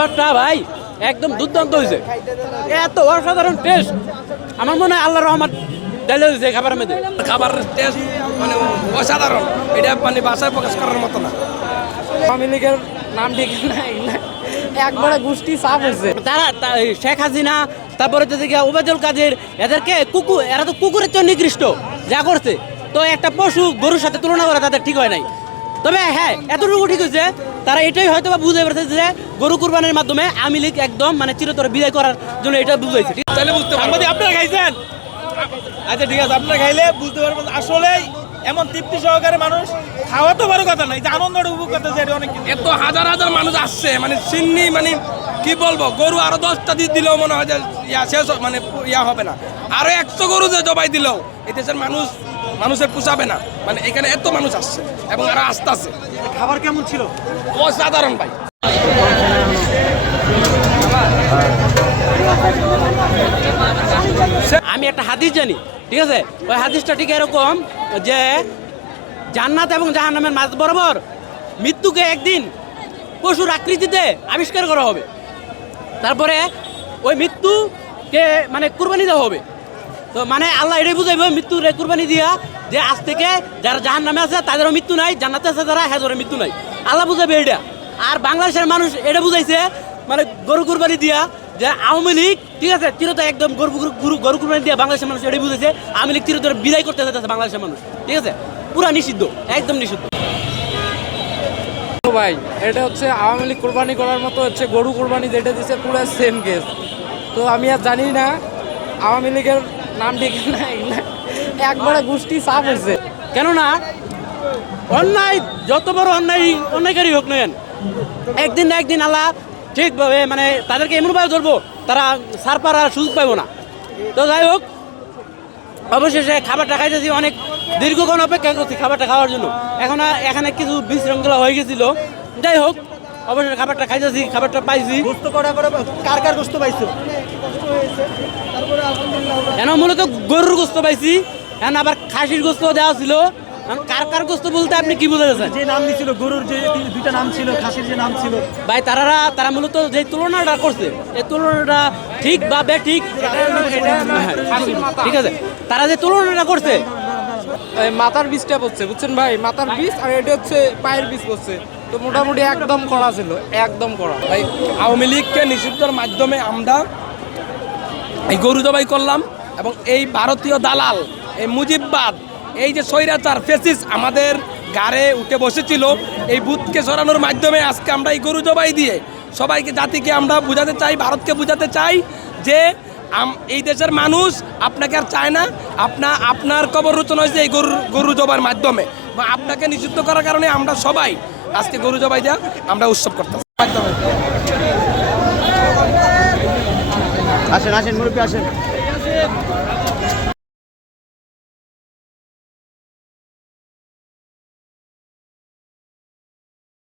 খাবারটা ভাই একদম দুর্দান্ত হয়েছে। এত অসাধারণ টেস্ট আমার মনে হয় আল্লাহ রহমান ডালে মধ্যে। খাবারের টেস্ট মানে অসাধারণ। এটা মানে ভাষায় প্রকাশ করার মতো না। আওয়ামী লীগের নাম ঠিক না একবারে গোষ্ঠী চাপ হয়েছে। তারা শেখ হাসিনা তারপরে যদি গিয়া ওবেদুল কাদের এদেরকে কুকুর এরা তো কুকুরের চেয়ে নিকৃষ্ট যা করছে। তো একটা পশু গরুর সাথে তুলনা করা তাদের ঠিক হয় নাই। তবে হ্যাঁ এতটুকু ঠিক হয়েছে তারা এটাই হয়তো বা বুঝতে পারছে যে গরু কুরবানির মাধ্যমে আওয়ামী লীগ একদম মানে চিরতরে বিদায় করার জন্য এটা বুঝাইছে। তাহলে বুঝতে পারব। আপনারা খাইছেন? আচ্ছা ঠিক আছে আপনারা খাইলে বুঝতে পারবেন আসলে এমন তৃপ্তি সহকারে মানুষ খাওয়া তো বড় কথা না এই যে আনন্দটা উপভোগ করতেছে এটা অনেক এত হাজার হাজার মানুষ আসছে মানে চিন্নি মানে কি বলব গরু আরও দশটা দিয়ে দিলেও মনে হয় যে ইয়া শেষ মানে ইয়া হবে না। আরও একশো গরু যে জবাই দিলেও এই দেশের মানুষ মানুষের পোষাবে না। মানে এখানে এত মানুষ আসছে এবং আরও আসতে আছে। খাবার কেমন ছিল? অসাধারণ ভাই। আমি একটা হাদিস জানি ঠিক আছে? ওই হাদিসটা ঠিক এরকম যে জান্নাত এবং জাহান্নামের মাঝ বরাবর মৃত্যুকে একদিন পশুর আকৃতিতে আবিষ্কার করা হবে। তারপরে ওই মৃত্যুকে মানে কুরবানি দেওয়া হবে। তো মানে আল্লাহ এটাই বুঝাইবে, মৃত্যুর কুরবানি দিয়া যে আজ থেকে যারা জাহান নামে আছে, তাদেরও মৃত্যু নাই, জান্নাতে আছে যারা হ্যাঁ মৃত্যু নাই। আল্লাহ বুঝাবে এটা আর বাংলাদেশের মানুষ এটা বুঝাইছে মানে গরু কুরবানি দিয়া যে আওয়ামী লীগ, ঠিক আছে, চিরতরে একদম গরু গরু- গরু কুরবানি দিয়া বাংলাদেশের মানুষ এটাই বুঝেছে আওয়ামী লীগ চিরতরে বিদায় করতে চাইতেছে বাংলাদেশের মানুষ, ঠিক আছে? পুরা নিষিদ্ধ, একদম নিষিদ্ধ। ভাই, এটা হচ্ছে আওয়ামী লীগ কোরবানি করার মতো হচ্ছে গরু কোরবানি যেটা দিচ্ছে পুরো সেম কেস তো আমি আর জানি না, আওয়ামী লীগের নাম ঠিক না এগুলা একবারে গোষ্ঠী চাপ হয়েছে। কেননা অন্যায় যত বড় অন্যায় অন্যায়কারী হোক না কেন, একদিন না একদিন আল্লাহ ঠিকভাবে মানে তাদেরকে এমনভাবে ধরবো তারা সার পাড়ার সুযোগ পাইব না। তো যাই হোক অবশেষে খাবারটা খাইতেছি অনেক দীর্ঘক্ষণ অপেক্ষা করছি খাবারটা খাওয়ার জন্য। এখন এখানে কিছু বিশৃঙ্খলা হয়ে গেছিল। যাই হোক অবশেষে খাবারটা খাইতেছি খাবারটা পাইছি। করা করে গোস্ত পাইছো? এখন মূলত গরুর গোস্ত পাইছি। এখন আবার খাসির গোস্ত দেওয়া ছিল। কার কার গোস্ত বলতে আপনি কি যে নাম দিছিল গরুর যে দুইটা নাম ছিল খাসির যে নাম ছিল। ভাই তারা তারা মূলত যে তুলনাটা করছে এই তুলনাটা ঠিক বা বেঠিক ঠিক আছে। তারা যে তুলনাটা করছে মাথার বীজটা পড়ছে বুঝছেন ভাই? মাথার বীজ আর এটা হচ্ছে পায়ের বীজ পড়ছে। তো মোটামুটি একদম করা ছিল একদম করা। ভাই আওয়ামী লীগকে নিষিদ্ধর মাধ্যমে আমরা এই গরু জবাই করলাম এবং এই ভারতীয় দালাল, এই মুজিববাদ, এই যে স্বৈরাচার ফেসিস আমাদের গাড়ে উঠে বসেছিল, এই বুথকে সরানোর মাধ্যমে আজকে আমরা এই গরু জবাই দিয়ে সবাইকে, জাতিকে আমরা বুঝাতে চাই, ভারতকে বুঝাতে চাই যে এই দেশের মানুষ আপনাকে আর চায় না। আপনা আপনার কবর রচনা হয়েছে এই গরু গরু জবার মাধ্যমে। বা আপনাকে নিষিদ্ধ করার কারণে আমরা সবাই আজকে গরু জবাই দেওয়া আমরা উৎসব করতাম মাধ্যমে আসেন আসেন মুরব্বী আসেন।